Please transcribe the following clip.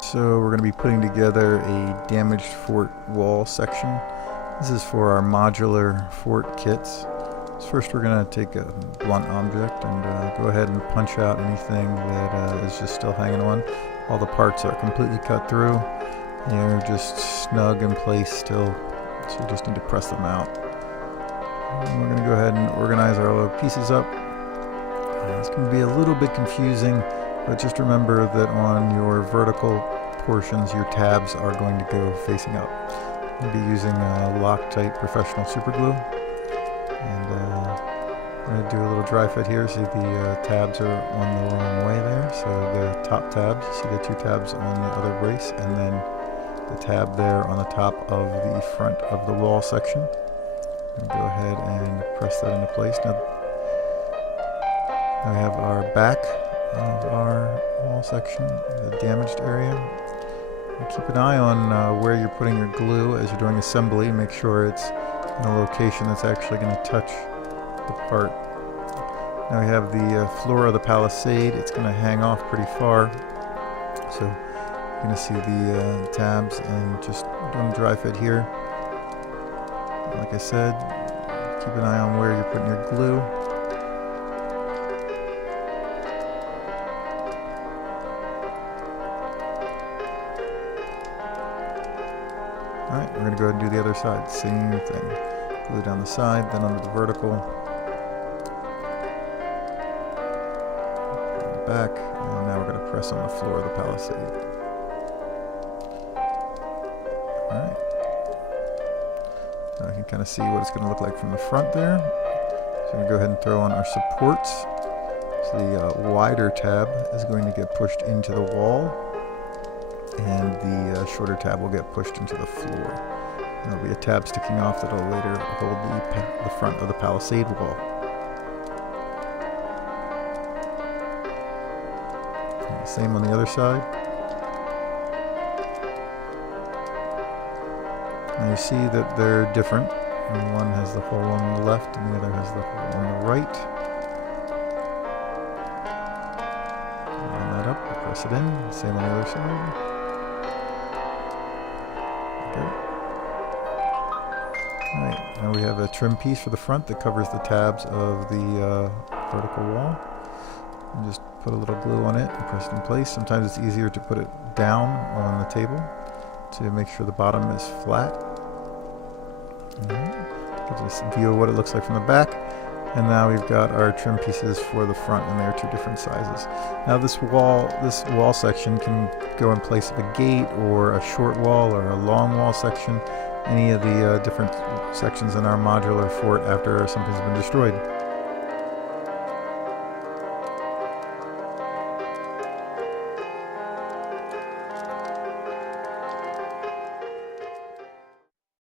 So we're going to be putting together a damaged fort wall section. This is for our modular fort kits. So first we're going to take a blunt object and go ahead and punch out anything that is just still hanging on. All the parts are completely cut through. They're just snug in place still, so you just need to press them out. And we're going to go ahead and organize our little pieces up. It's going to be a little bit confusing, but just remember that on your vertical portions, your tabs are going to go facing up. I'll be using Loctite Professional Super Glue, and I'm going to do a little dry fit here. See the tabs are on the wrong way there, so the top tabs, you see the two tabs on the other brace, and then the tab there on the top of the front of the wall section. And go ahead and press that into place. Now we have our back of our wall section, the damaged area. And keep an eye on where you're putting your glue as you're doing assembly. Make sure it's in a location that's actually going to touch the part. Now we have the floor of the palisade. It's going to hang off pretty far, so you're going to see the tabs, and just doing a dry fit here. Like I said, keep an eye on where you're putting your glue. Alright, we're going to go ahead and do the other side. Same thing. Glue down the side, then under the vertical. Back, and now we're going to press on the floor of the palisade. Alright. Now I can kind of see what it's going to look like from the front there. So I'm going to go ahead and throw on our supports. So the wider tab is going to get pushed into the wall, and the shorter tab will get pushed into the floor. And there'll be a tab sticking off that will later hold the front of the palisade wall. And same on the other side. Now you see that they're different. And one has the hole on the left and the other has the hole on the right. Line that up, press it in. Same on the other side. Alright, now we have a trim piece for the front that covers the tabs of the vertical wall. And just put a little glue on it and press it in place. Sometimes it's easier to put it down on the table to make sure the bottom is flat. Gives us a view of what it looks like from the back. And now we've got our trim pieces for the front, and they're two different sizes. Now this wall section can go in place of a gate or a short wall or a long wall section. Any of the different sections in our modular fort after something's been destroyed.